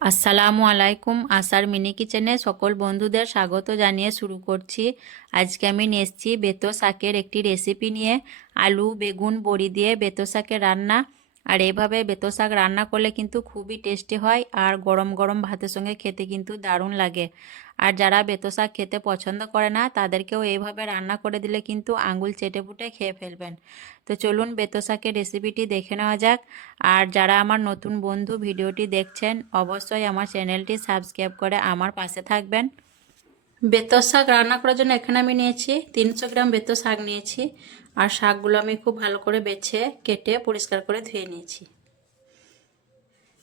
আসসালামু আলাইকুম। আসার মিনি কিচেনে সকল বন্ধুদের স্বাগত জানিয়ে শুরু করছি। আজকে আমি নিয়ে এসেছি বেতো শাকের একটি রেসিপি নিয়ে। আলু বেগুন বড়ি দিয়ে বেতো শাকের রান্না। আর এইভাবে বেতো শাক রান্না করলে কিন্তু খুবই টেস্টি হয়, আর গরম গরম ভাতের সঙ্গে খেতে কিন্তু দারুণ লাগে। আর যারা বেতো শাক খেতে পছন্দ করে না তাদেরকেও এইভাবে রান্না করে দিলে কিন্তু আঙুল চেটে পুটে খেয়ে ফেলবেন। তো চলুন বেতো শাকের রেসিপিটি দেখে নেওয়া যাক। আর যারা আমার নতুন বন্ধু ভিডিওটি দেখছেন অবশ্যই আমার চ্যানেলটি সাবস্ক্রাইব করে আমার পাশে থাকবেন। বেতো শাক রান্না করার জন্য এখানে আমি নিয়েছি 300 গ্রাম বেতো শাক নিয়েছি। আর শাকগুলো আমি খুব ভালো করে বেছে কেটে পরিষ্কার করে ধুয়ে নিয়েছি।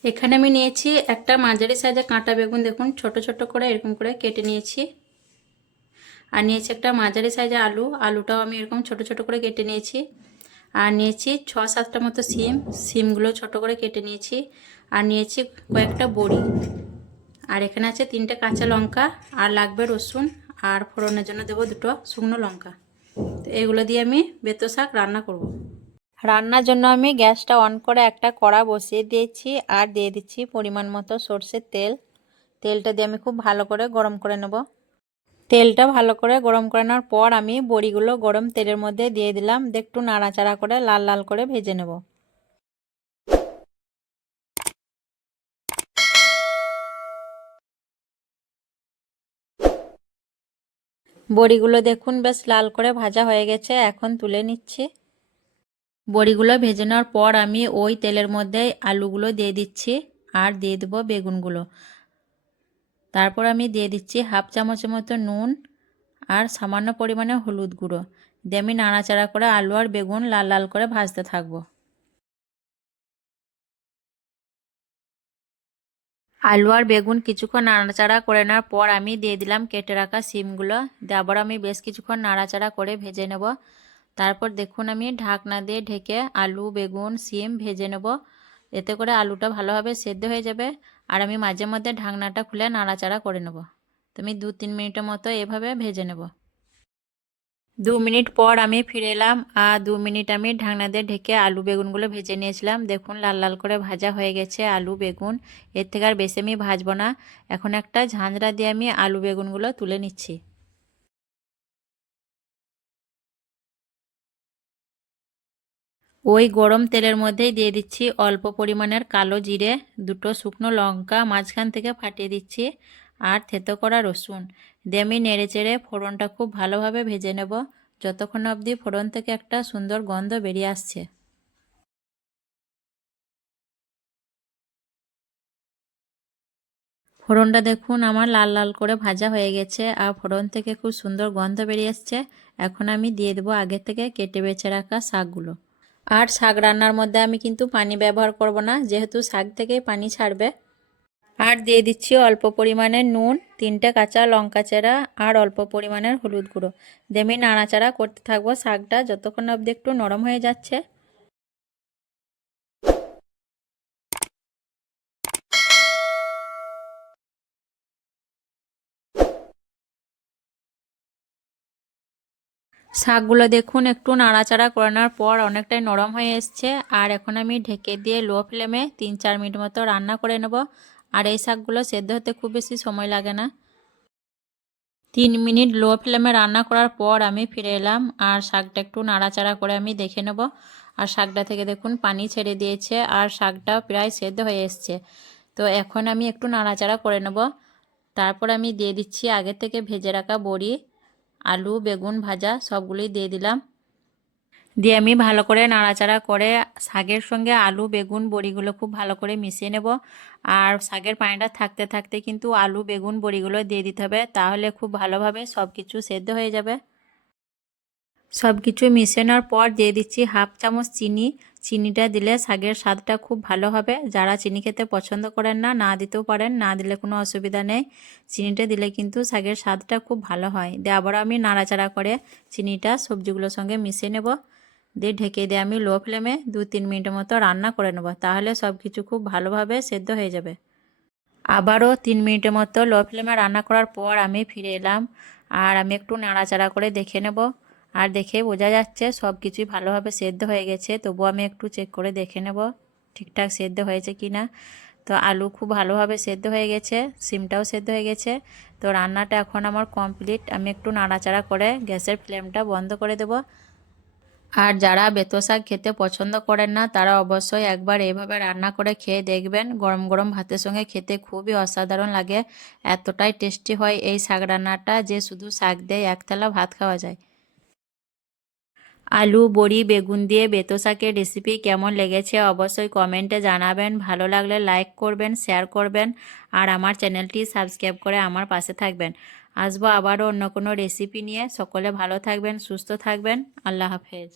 এখানে আমি নিয়েছি একটা মাঝারি সাইজের কাঁটা বেগুন, দেখুন ছোট ছোট করে এরকম করে কেটে নিয়েছি। আর নিয়েছি একটা মাঝারি সাইজের আলুটাও আমি এরকম ছোট ছোট করে কেটে নিয়েছি। আর নিয়েছি 6-7টা মতো সিমগুলো ছোট করে কেটে নিয়েছি। আর নিয়েছি কয়েকটা বড়ি। আর এখানে আছে 3টে কাঁচা লঙ্কা, আর লাগবে রসুন, আর ফোড়নের জন্য দেবো 2টো শুকনো লঙ্কা। তো এগুলো দিয়ে আমি বেতো শাক রান্না করব। রান্নার জন্য আমি গ্যাসটা অন করে একটা কড়া বসিয়ে দিয়েছি, আর দিয়ে দিচ্ছি পরিমাণ মতো সরষের তেল। তেলটা দিয়ে আমি খুব ভালো করে গরম করে নেব। তেলটা ভালো করে গরম করে নেওয়ার পর আমি বড়িগুলো গরম তেলের মধ্যে দিয়ে দিলাম। একটু নাড়াচাড়া করে লাল লাল করে ভেজে নেব। বড়িগুলো দেখুন বেশ লাল করে ভাজা হয়ে গেছে, এখন তুলে নিচ্ছি। বড়িগুলো ভেজে নেওয়ার পর আমি ওই তেলের মধ্যে আলুগুলো দিয়ে দিচ্ছি, আর দিয়ে দেবো বেগুনগুলো। তারপর আমি দিয়ে দিচ্ছি হাফ চামচের মতো নুন, আর সামান্য পরিমাণে হলুদ গুঁড়ো দিয়ে আমি নাড়াচাড়া করে আলু আর বেগুন লাল লাল করে ভাজতে থাকবো। আলু আর বেগুন কিছুক্ষণ নাড়াচাড়া করে নেওয়ার পর আমি দিয়ে দিলাম কেটে রাখা সিমগুলো। দিয়ে আবার আমি বেশ কিছুক্ষণ নাড়াচাড়া করে ভেজে নেব। তারপর দেখুন আমি ঢাকনা দিয়ে ঢেকে আলু বেগুন সিম ভেজে নেব। এতে করে আলুটা ভালোভাবে সেদ্ধ হয়ে যাবে। আর আমি মাঝে মধ্যে ঢাকনাটা খুলে নাড়াচাড়া করে নেব। তো আমি 2-3 মিনিটের মতো এভাবে ভেজে নেব। 2 মিনিট পর আমি ফিরে এলাম, আর 2 মিনিট আমি ঢাকনা দিয়ে ঢেকে আলু বেগুনগুলো ভেজে নিয়েছিলাম। দেখুন লাল লাল করে ভাজা হয়ে গেছে আলু বেগুন। এর থেকে আর বেশি আমি ভাজবো না। এখন একটা ঝাঁঝরা দিয়ে আমি আলু বেগুনগুলো তুলে নিচ্ছি। ওই গরম তেলের মধ্যেই দিয়ে দিচ্ছি অল্প পরিমাণের কালো জিরে, 2টো শুকনো লঙ্কা মাঝখান থেকে ফাটিয়ে দিচ্ছি, আর থেতো করা রসুন দিয়ে আমি নেড়ে চেড়ে ফোড়নটা খুব ভালোভাবে ভেজে নেব, যতক্ষণ অবধি ফোড়ন থেকে একটা সুন্দর গন্ধ বেরিয়ে আসছে। ফোড়নটা দেখুন আমার লাল লাল করে ভাজা হয়ে গেছে, আর ফোড়ন থেকে খুব সুন্দর গন্ধ বেরিয়ে আসছে। এখন আমি দিয়ে দেবো আগে থেকে কেটে বেছে রাখা শাকগুলো। আর শাক রান্নার মধ্যে আমি কিন্তু পানি ব্যবহার করব না, যেহেতু শাক থেকেই পানি ছাড়বে। আর দিয়ে দিচ্ছি অল্প পরিমাণে নুন, 3টে কাঁচা লঙ্কা চেরা, আর অল্প পরিমাণের হলুদ গুঁড়ো দিয়ে আমি নাড়াচাড়া করতে থাকবো শাকটা যতক্ষণ অবধি একটু নরম হয়ে যাচ্ছে। শাকগুলো দেখুন একটু নাড়াচাড়া করে নেওয়ার পর অনেকটাই নরম হয়ে এসছে। আর এখন আমি ঢেকে দিয়ে লো ফ্লেমে 3-4 মিনিট মতো রান্না করে নেব। আর এই শাকগুলো সেদ্ধ হতে খুব বেশি সময় লাগে না। 3 মিনিট লো ফ্লেমে রান্না করার পর আমি ফিরে এলাম, আর শাকটা একটু নাড়াচাড়া করে আমি দেখে নেব। আর শাকটা থেকে দেখুন পানি ছেড়ে দিয়েছে, আর শাকটা প্রায় সেদ্ধ হয়ে এসছে। তো এখন আমি একটু নাড়াচাড়া করে নেব। তারপর আমি দিয়ে দিচ্ছি আগে থেকে ভেজে রাখা বড়ি, আলু বেগুন ভাজা সবগুলোই দিয়ে দিলাম। দিয়ে আমি ভালো করে নাড়াচাড়া করে শাকের সঙ্গে আলু বেগুন বড়িগুলো খুব ভালো করে মিশিয়ে নেব। আর শাকের পানিটা থাকতে থাকতে কিন্তু আলু বেগুন বড়িগুলো দিয়ে দিতে হবে, তাহলে খুব ভালোভাবে সব কিছু সেদ্ধ হয়ে যাবে। সব কিছু মিশিয়ে নেওয়ার পর দিয়ে দিচ্ছি হাফ চামচ চিনি। চিনিটা দিলে শাকের স্বাদটা খুব ভালো হবে। যারা চিনি খেতে পছন্দ করেন না, না দিতেও পারেন, না দিলে কোনো অসুবিধা নেই। চিনিটা দিলে কিন্তু শাকের স্বাদটা খুব ভালো হয়। দিয়ে আবার আমি নাড়াচাড়া করে চিনিটা সবজিগুলোর সঙ্গে মিশিয়ে নেব। দিয়ে ঢেকে দিয়ে আমি লো ফ্লেমে 2-3 মিনিটের মতো রান্না করে নেব, তাহলে সব কিছু খুব ভালোভাবে সেদ্ধ হয়ে যাবে। আবারও 3 মিনিটের মতো লো ফ্লেমে রান্না করার পর আমি ফিরে এলাম। আর আমি একটু নাড়াচাড়া করে দেখে নেব। আর দেখে বোঝা যাচ্ছে সব কিছুই ভালোভাবে সেদ্ধ হয়ে গেছে, তবুও আমি একটু চেক করে দেখে নেব ঠিকঠাক সেদ্ধ হয়েছে কি না। তো আলু খুব ভালোভাবে সেদ্ধ হয়ে গেছে, সিমটাও সেদ্ধ হয়ে গেছে। তো রান্নাটা এখন আমার কমপ্লিট। আমি একটু নাড়াচাড়া করে গ্যাসের ফ্লেমটা বন্ধ করে দেব। আর যারা বেতো শাক খেতে পছন্দ করেন না তারা অবশ্যই একবার এইভাবে রান্না করে খেয়ে দেখবেন। গরম গরম ভাতের সঙ্গে খেতে খুবই অসাধারণ লাগে। এতটাই টেস্টি হয় এই শাক রান্নাটা যে শুধু শাক দিয়ে এক থালা ভাত খাওয়া যায়। আলু, বড়ি, বেগুন দিয়ে বেতো শাকের রেসিপি কেমন লেগেছে অবশ্যই কমেন্টে জানাবেন। ভালো লাগলে লাইক করবেন, শেয়ার করবেন আর আমার চ্যানেলটি সাবস্ক্রাইব করে আমার পাশে থাকবেন। আসবো আবারও অন্য কোনো রেসিপি নিয়ে। সকলে ভালো থাকবেন, সুস্থ থাকবেন। আল্লাহ হাফেজ।